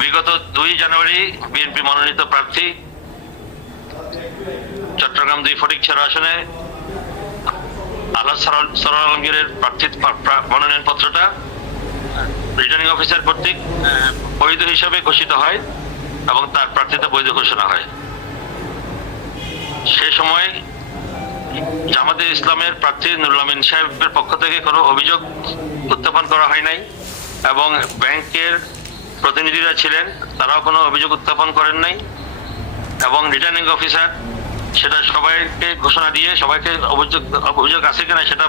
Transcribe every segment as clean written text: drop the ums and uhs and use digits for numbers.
বিগত 2 জানুয়ারি বিএনপি মনোনীত প্রার্থী চট্টগ্রাম 2 ফটিকছড়ি আসনে আলহাজ সরোয়ার আলমগীরের প্রার্থী মনোনয়ন পত্রটা রিটার্নিং অফিসার কর্তৃক বৈধ হিসাবে ঘোষিত হয় এবং তার প্রার্থিতা বৈধ ঘোষণা হয়। সে সময় জামাতে ইসলামের প্রার্থী নুরুল আমিন সাহেবের পক্ষ থেকে কোনো অভিযোগ উত্থাপন করা হয় নাই এবং ব্যাংকের প্রতিনিধিরা ছিলেন, তারাও কোনো অভিযোগ উত্থাপন করেন নাই এবং রিটার্নিং অফিসার সেটা সবাইকে ঘোষণা দিয়ে সবাইকে অভিযোগ আছে কিনা সেটা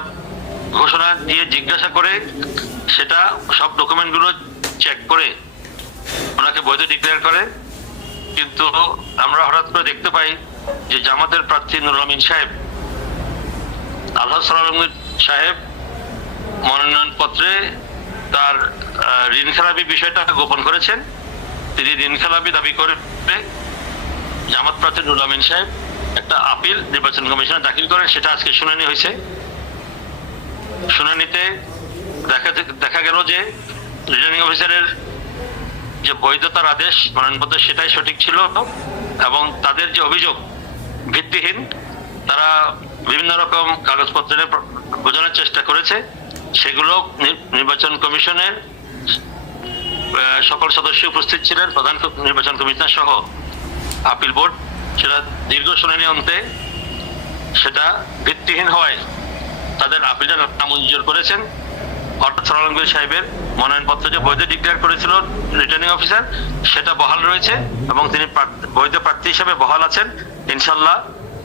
ঘোষণা দিয়ে জিজ্ঞাসা করে সেটা সব ডকুমেন্টগুলো চেক করে ওনাকে বৈধ ডিক্লেয়ার করে। কিন্তু আমরা হঠাৎ করে দেখতে পাই যে জামাতের প্রার্থী নুরুল আমিন সাহেব আলহাজ সরোয়ার আলমগীর সাহেব মনোনয়ন পত্রে তার ঋণ খেলাপি বিষয়টা গোপন করেছেন। তিনি ঋণ খেলাপি দাবি করে জামাত প্রার্থী নুরুল আমিন সাহেব একটা আপিল নির্বাচন কমিশনে দাখিল করেন। সেটা আজকে শুনানি হয়েছে। শুনানিতে দেখা গেল যে রিটার্নিং অফিসারের যে বৈধতার আদেশ মনোনয়নপত্র সেটাই সঠিক ছিল এবং তাদের যে অভিযোগ ভিত্তিহীন, তারা বিভিন্ন রকম কাগজপত্র বোঝানোর চেষ্টা করেছে। সেগুলো নির্বাচন কমিশনের সকল সদস্য উপস্থিত ছিলেন, প্রধান নির্বাচন কমিশনার সহ আপিল বোর্ড সেটা দীর্ঘ শুনানি অন্তে সেটা ভিত্তিহীন হওয়ায় তাদের আপিলটা নামঞ্জুর করেছেন। অর্থাৎ সরোয়ার আলমগীর সাহেবের মনোনয়নপত্র যে বৈধ ডিক্লেয়ার করেছিল রিটার্নিং অফিসার সেটা বহাল রয়েছে এবং তিনি বৈধ প্রার্থী হিসেবে বহাল আছেন। ইনশাল্লাহ